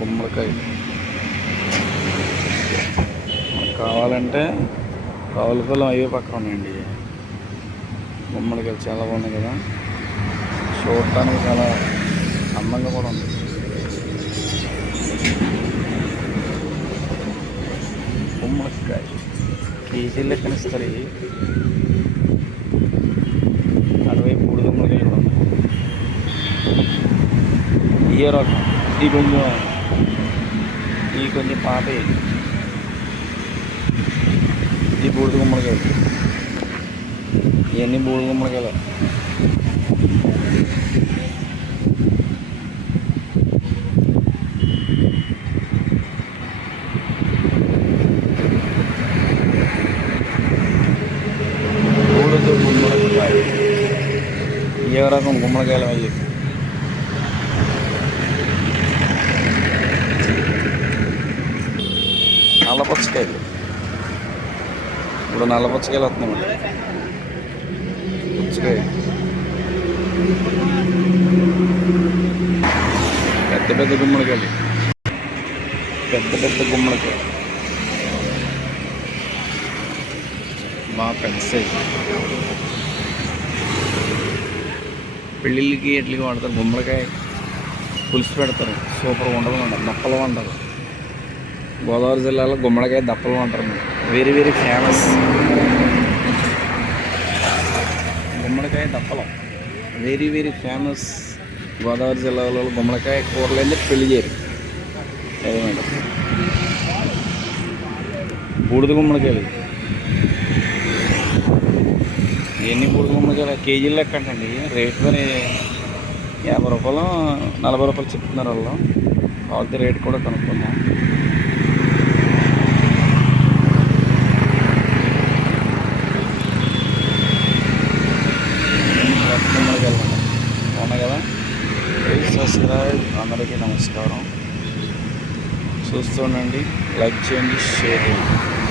గుమ్మడికాయ. మనకు కావాలంటే రావులపల్లం అయ్యే పక్కన ఉన్నాయండి గుమ్మడికాయలు చాలా బాగున్నాయి కదా. చూడటానికి చాలా అందంగా కూడా ఉంది. గుమ్మడికాయ. కేజీ లెక్కన ఇస్తారు ఇవి అటువైపు మూడు గుమ్మడికాయలు కూడా ఉన్నాయి. ఇయర్ రకం ఈ కొంచెం ఈ కొంచెం పాత ఈ బూడిద గుమ్మడికాయలు ఇవన్నీ బూడిద గుమ్మడికాయలు. బూడిద ఏ రకం గుమ్మడికాయలు అయ్యి నల్లపచ్చకాయలు. ఇప్పుడు నల్ల పుచ్చకాయలు పుచ్చకాయ. పెద్ద పెద్ద గుమ్మడికాయలు. పెద్ద పెద్ద గుమ్మడికాయ మా పెద్ద సైజు. పెళ్ళిళ్ళకి ఎట్లకి వాడతారు? గుమ్మడికాయ పులుసు పెడతారు. సూపర్ ఉండదు ఉండదు నొప్పలు ఉండదు గోదావరి జిల్లాలో గుమ్మడికాయ దప్పలు అంటారు. వెరీ వెరీ ఫేమస్ గుమ్మడికాయ దప్పలం. వెరీ వెరీ ఫేమస్ గోదావరి జిల్లాలో గుమ్మడికాయ కూరలు అయితే పెళ్ళి చేయరు. అదే మేడం. బూడిద గుమ్మడికాయలు. ఎన్ని బూడిద గుమ్మడికాయలు? కేజీలు లెక్క అంటండి. రేట్ మరి యాభై రూపాయలు నలభై రూపాయలు చెప్తున్నారు వాళ్ళు. వాళ్ళతో రేట్ కూడా కనుక్కుందాం అవునా కదా ప్లీజ్ సబ్స్క్రైబ్ అందరికీ నమస్కారం. చూస్తుండండి లైక్ చేయండి షేర్ చేయండి.